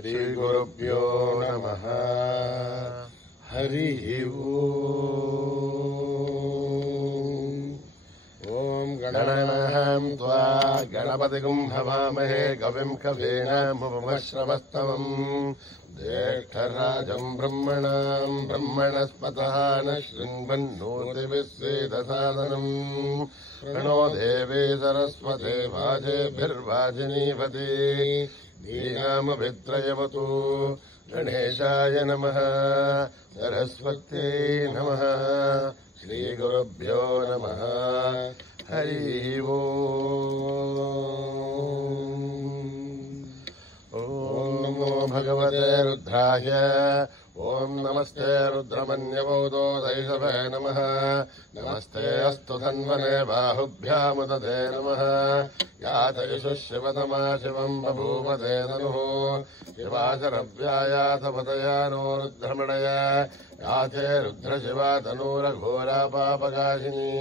श्रीगुरुभ्यो नमः। हरिः ओम्। गणनां त्वा गणपतिगुं हवामहे कविं कवीनामुपमश्रवस्तवम् ज्येष्ठराजम् ब्रह्मणाम् ब्रह्मणस्पतः न शृण्वन्नोतिभिः सेदसादनम् प्रणो देवी सरस्वती वाजेभिर्वाजिनीवती दीनामभित्रयवतु गणेशाय नमः सरस्वत्यै नमः श्रीगुरुभ्यो नमः हरिः ओम् नमो भगवते रुद्राय ओम् नमस्ते रुद्रमन्यवोदो दैषवे नमः नमस्ते अस्तु धन्वने बाहुभ्यामुदते नमः यातयिषु शिवतमा शिवम् बभूवते ननुः शिवाचरव्यायातपतया नो रुद्रमणय याते रुद्रशिवा तनूरघोरा पापकाशिनी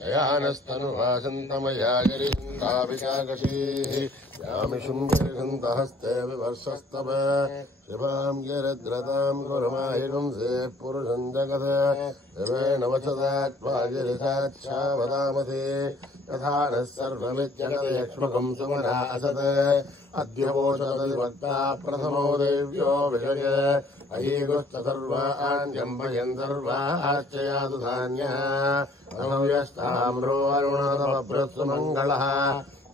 दयानस्तनुवासन्तमया गिरिन्दाभिकाकशीः यामिषुम् गिरिहन्तहस्ते विवर्षस्तव शिवाम् गिरिद्रताम् कुर्माहिगुम् सेः पुरुषम् जगत् शिवेन वचदात्वा गिरिसाक्षा वदामसे यथा नः सर्वमित्यगतयक्ष्मकम् सुमनासत् अद्य वोषदधिवक्ता प्रथमो देव्यो विषय अयीगुश्च सर्वाण्यम्बयन् सर्वाश्चयातु धान्यः अनव्यस्ताम्रो अरुणतमभृत्सु मङ्गलः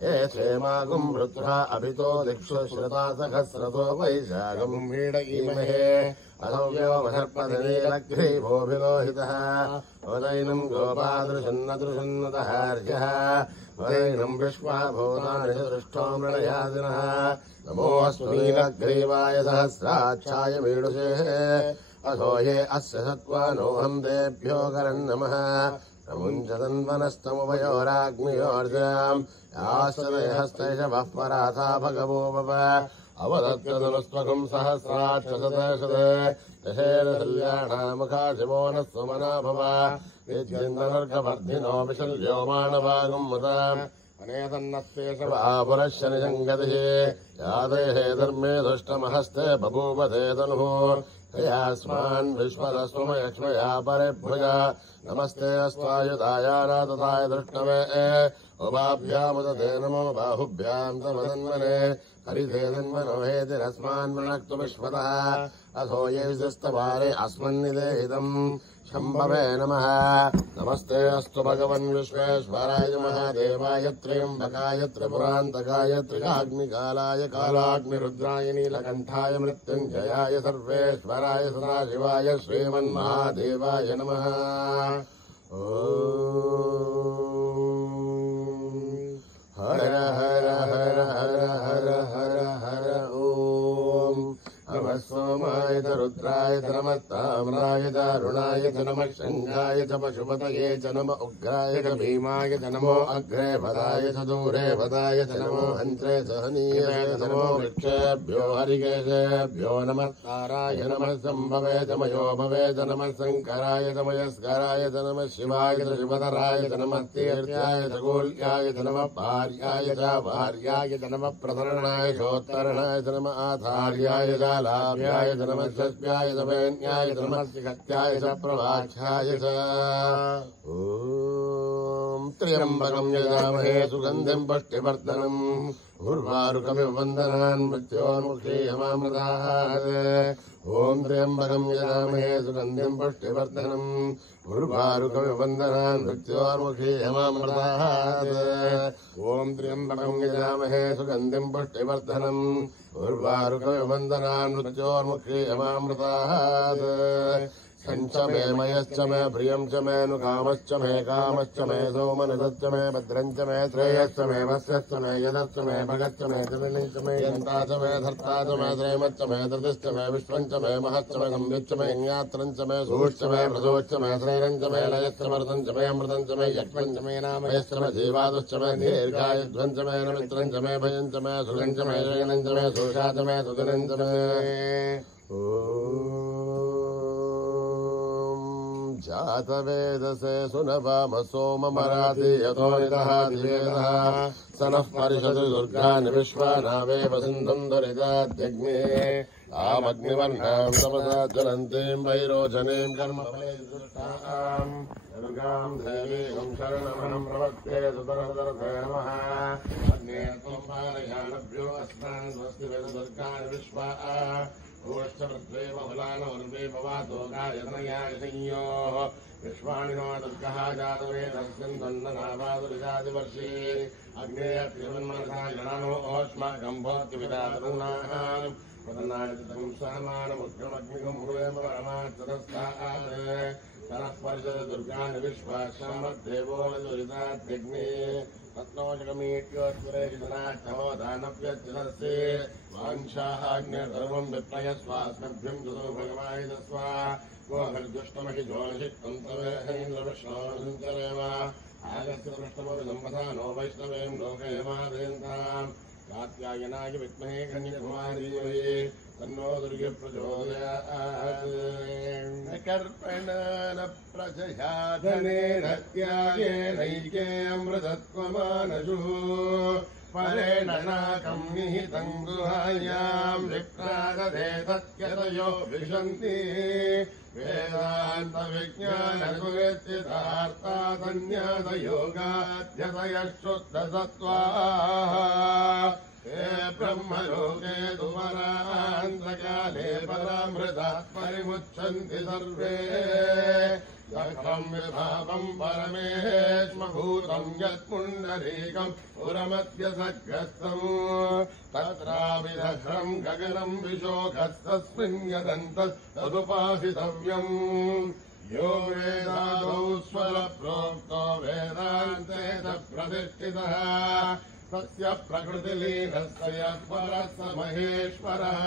ये क्षेमागुम् वृत्रा अभितो दिक्षु श्रुता सहस्रतो वैशाखम् मीडयीमहे अनव्यो महर्पतिनीलग्रीवोऽभिलोहितः उदैनम् गोपादृशन्नदृशन्नतहार्यः उदैनम् विश्वा भूतानि दृष्टो मृणयादिनः नमोऽस्तु नीलग्रीवाय सहस्राक्षाय मीडुषेः असो ये अस्य सत्त्वानोऽहम् तेभ्यो करम् नमः प्रमुञ्चतन्वनस्तमुभयोराग्नियोर्जाम् याश्चते हस्तैषवः पराथा भगवो वप अवदत्यतनुस्त्वकम् सहस्राक्षसते दशेन कल्याणामुखा शिवो नः सुमना भव विद्यन्दनर्कवर्धिनो विशल्यो मानवागुम् मुदाम् अनेतन्नस्येषवा पुरश्शनिसङ्गतिः यादेः धर्मे दुष्टमहस्ते बभूवते तनुः तयास्मान् विश्वरस्वमयक्ष्मया परेभ्युज नमस्ते अस्त्वायुधायानाथताय दृष्टवे उभाभ्यामुदते नमो बाहुभ्याम् तमदन्वने हरिते धन्वनो हेतिरस्मान् मृणक्तु विश्वतः अथो ये विशिस्तवारे अस्मन्निदेहितम् शम्भवे नमः नमस्ते अस्तु भगवन् विश्वेश्वराय महादेवाय त्र्यम्बकाय त्रिपुरान्तकाय त्रिकाग्निकालाय कालाग्निरुद्राय नीलकण्ठाय मृत्युञ्जयाय सर्वेश्वराय सदाशिवाय श्रीमन्महादेवाय नमः हर हर हर हर हर हर हर ओम् नमः सोमाय च रुद्राय च नमः ताम्राय च अरुणाय च नमः शङ्गाय च पशुपतये च नम उग्राय च भीमाय च नमो अग्रे पदाय च दूरे पदाय च नमो हन्त्रे च हनीये च नमो वृक्षेभ्यो हरिकेशेभ्यो नमः ताराय नमः सम्भवे च मयो भवे च नमः शङ्कराय च मयस्कराय च नमः शिवाय च शिवतराय च नमः तीर्थ्याय च गोल्याय च नमः भार्याय च भार्याय च नमः प्रतरणाय चोत्तरणाय च नमः आचार्याय च लाभ्याय च नमः षष्ट्याय च वैन्याय च नमः शिखत्याय च प्रभाक्षाय च ॐ त्र्यम्बकम् यजामहे सुगन्धिम् पुष्टिवर्धनम् उर्वारुकमिव वन्दनान् मृत्योन्मुखीयमामृतात् ॐ त्र्यम्बकम् यजामहे सुगन्धिम् पुष्टिवर्धनम् उर्वारुकमिव वन्दनान् मृत्योन्मुखीयमामृतात् ॐ त्र्यम्बकम् यजामहे सुगन्धिम् पुष्टिवर्धनम् उर्वारुकमिव वन्दनान् मृत्योन्मुखीयमामृतात् सञ्च मे मयश्च मे प्रियम् च मे नुकामश्च मे कामश्च मे सोमनसश्च मे भद्रम् च मे श्रेयश्च मे वस्यश्च मे यदश्च मे भगश्च मे जमिनिश्च मे यन्ता च मे धर्ता च मे त्रयमश्च मे धृतिश्च मे विश्वम् च मे महश्च मे गम्यश्च मे ज्ञात्रम् च मे सूश्च मे प्रसोश्च मे श्रेयम् च मे लयश्च मर्दम् च मे अमृतम् च मे यक्ष्मम् च मे नामयश्च मे जीवादुश्च मे दीर्घायुध्वम् च मे नमित्रम् च मे भयम् च मे सुखम् च मे शयनम् च मे सोषा च मे सुदिनम् च मे जातवेदसे सुनभाम सोममराति यतो निदः दिवेदः स नः परिषदु दुर्गानि विश्वानावेव सिन्धुम् दुरिताद्यग्ने तामग्निवर्णाम् तपसा ज्वलन्तीम् वैरोचनीम् कर्मफले दुष्टाम् दुर्गाम् देवीम् शरणमहम् प्रवक्ते सुतरतरते नमः अग्ने त्वम् पारयानभ्यो अस्मान् स्वस्ति वेददुर्गानि विश्वा भूश्चवृद्वेव फलानोर्वेपवातो गायतनयाय संयोः विश्वाणिनो दुर्गः जातवेदस्यन्दन्ननावादुरिजादिवर्षे अग्नेयत्रिवन्मनसा गणानो ओष्माकम् भवति विदातरूणाम् वदनादितम् समानमुग्रमग्निकम् भूयम् परमात्तरस्तात् तनः परिषद दुर्गानि विश्वाश्रमद्देवो न दुरितात्यग्ने तत्नोजगमीट्योत्तरेजनाच्चमोदानव्यच्चलस्य वाञ्छाहाग्ने सर्वम् विप्रयस्वास्मभ्यम् दुतो भगवायुधस्वा गोहर्जुष्टमहि जोनशिक्तम् तवेन्द्रविष्णोऽसञ्चरेव आगस्य पृष्ठमभिसम्पदा नो वैष्णवेम् लोकयमादयन्ताम् कात्यायनाय विद्महे कन्याकुमारीमहे तन्नो दुर्गे प्रचोदयात् कर्पणेन प्रजयाधनेन त्यागेनैकेऽमृतत्वमानजुः परेण नाकम् निहितम् गुहायाम् विप्रागदे तत्यतयो विशन्ति वेदान्तविज्ञानसुविच्चितार्थासन्न्यासयोगाध्यतयः शुद्धसत्त्वाः हे ब्रह्मलोके दुमरान्तकाले परामृता परिमुच्यन्ति सर्वे सखम् विभावम् परमेश्मभूतम् यत्पुण्डरीकम् पुरमद्य सग्रस्तम् तत्राविदघ्रम् गगनम् विशोकस्तस्मिन् यदन्तः तदुपासितव्यम् यो वेदादौ स्वरप्रोक्तो वेदान्ते च प्रतिष्ठितः तस्य प्रकृतिलीनस्य परः स महेश्वरः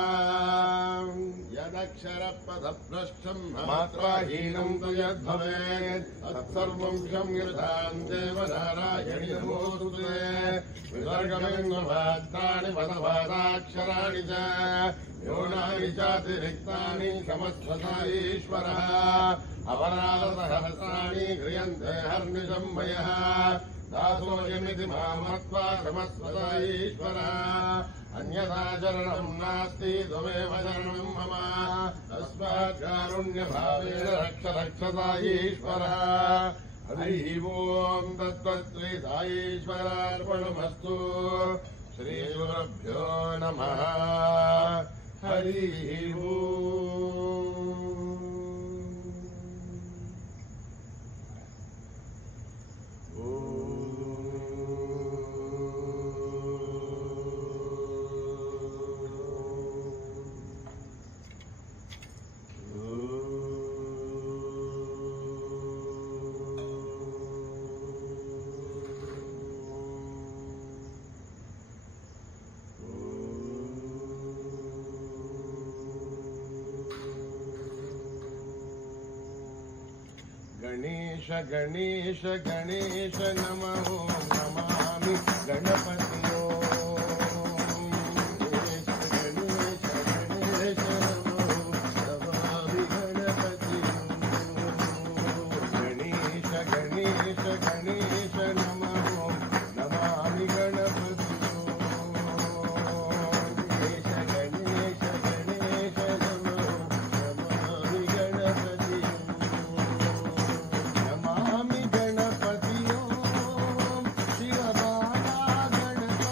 यदक्षरपदभ्रष्टम् मात्राहीनम् तु यद्भवेत् तत्सर्वम् क्षम्यताम् देवनारायणि नमोऽस्तुते विसर्गमिन्द्रवाद्यानि पदवादाक्षराणि च योनानि चातिरिक्तानि क्षमस्वता ईश्वरः अपराधसहस्राणि क्रियन्ते हर्निशम् मयः दासोऽयमिति मामत्वा क्षमस्वता ईश्वरः अन्यथा शरणम् नास्ति त्वमेव शरणम् मम तस्मात् कारुण्यभावेन रक्ष रक्षता ईश्वरः हरिः ओम् तत्त्वश्री साईश्वरार्पणमस्तु श्रीगुरुभ्यो नमः हरिः ओम् गणेश गणेश गणेश नमः नमामि गणपतियो गणेश गणेश नमः नमामि गणपतियो गणेश गणेश गणेश नमः नमामि गणपतियो गणेश गणेश गणेश नमः नमामि गणपतियो नमामि गणपतियो शिवबाला गणपतियो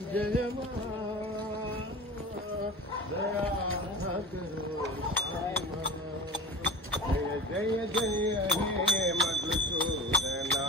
जय दया जय जय जय हे मधुसूदना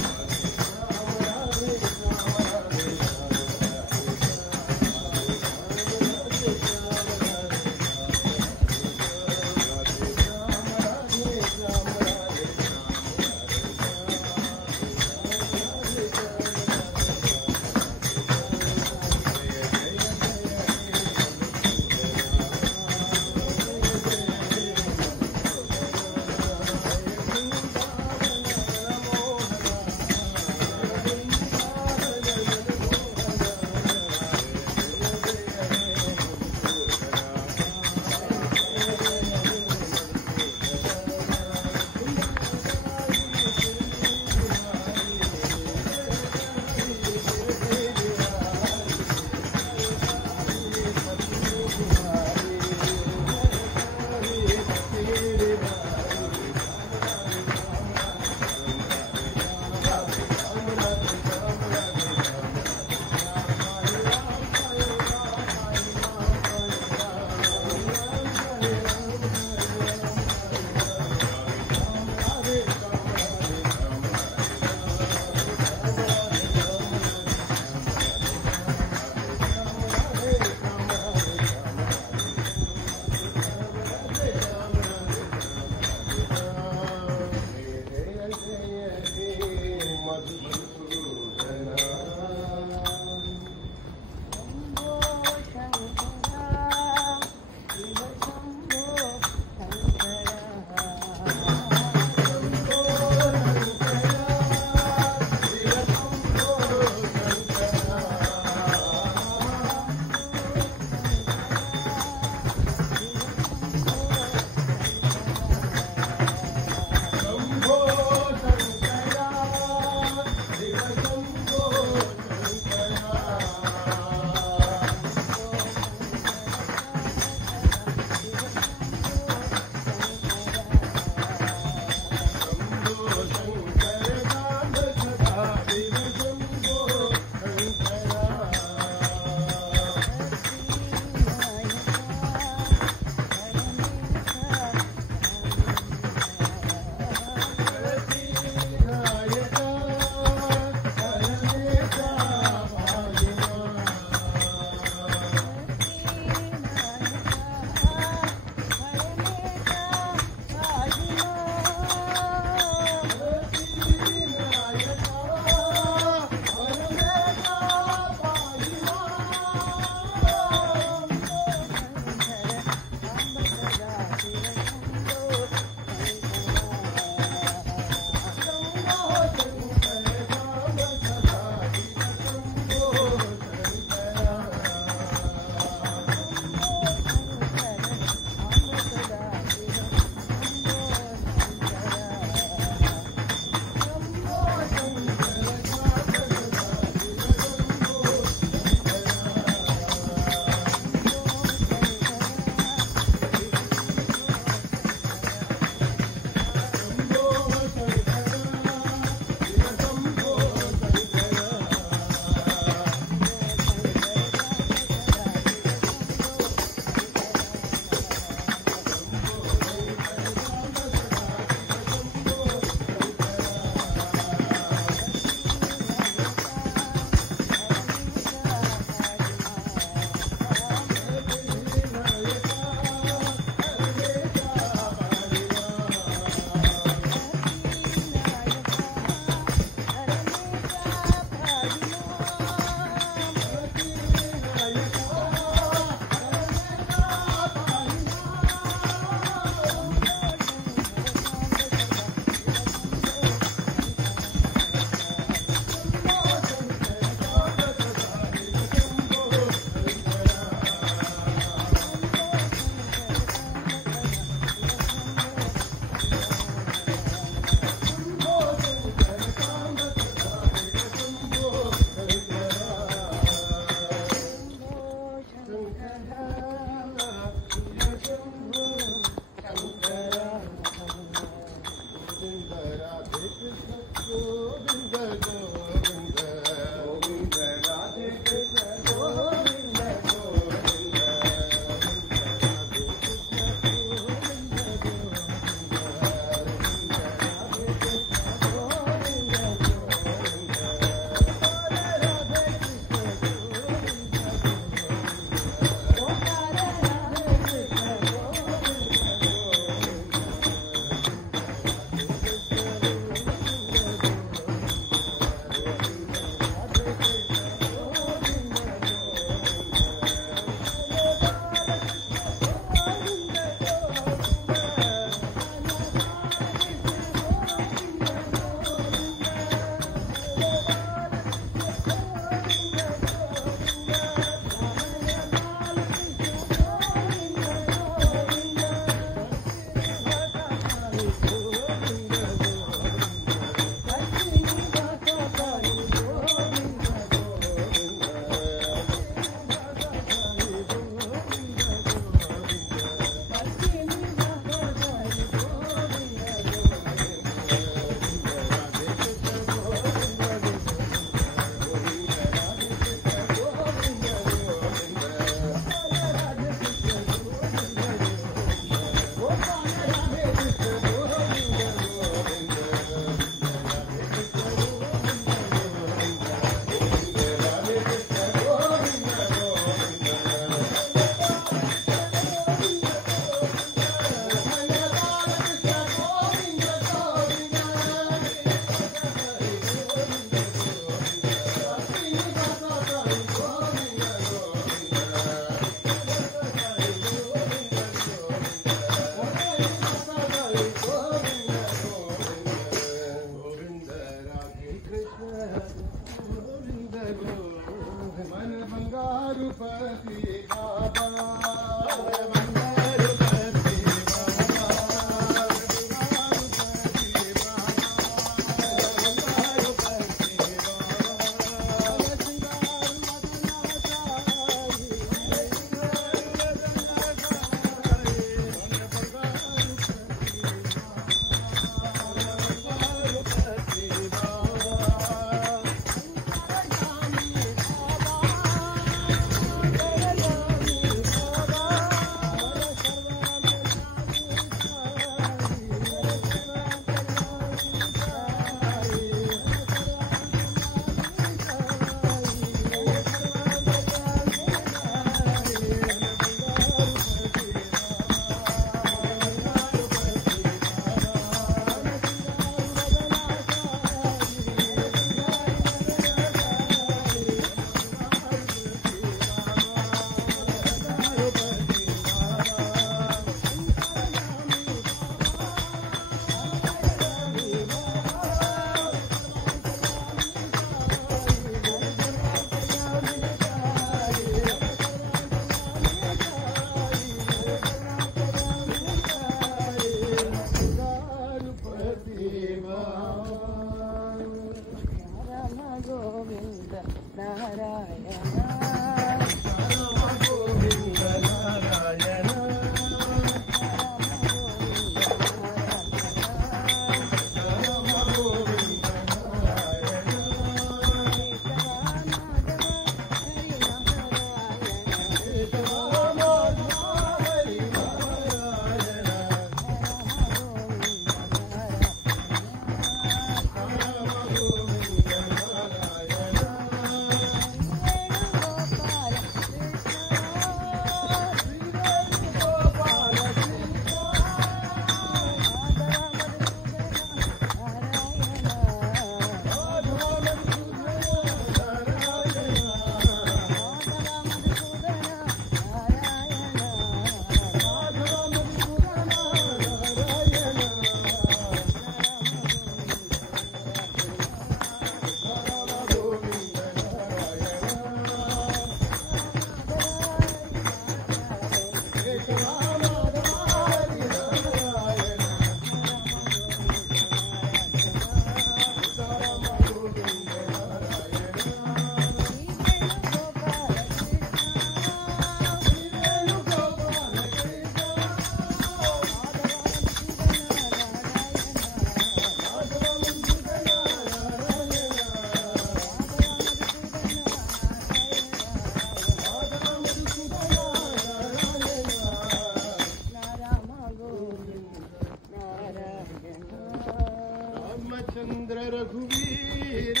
रामचंद्र रघुवीर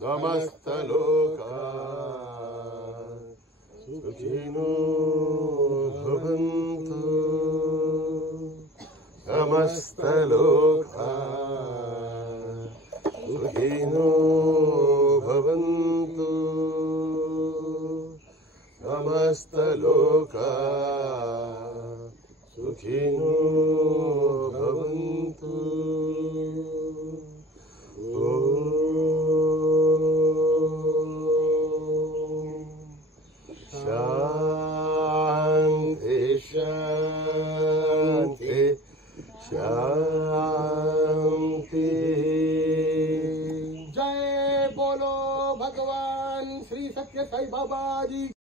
समस्तलोका सुखिनो भवन्तु समस्तलोका सुखिनो भवन्तु समस्तलोका सुखिनो भवन्तु शांति। जय बोलो भगवान श्री सत्य साई बाबा जी।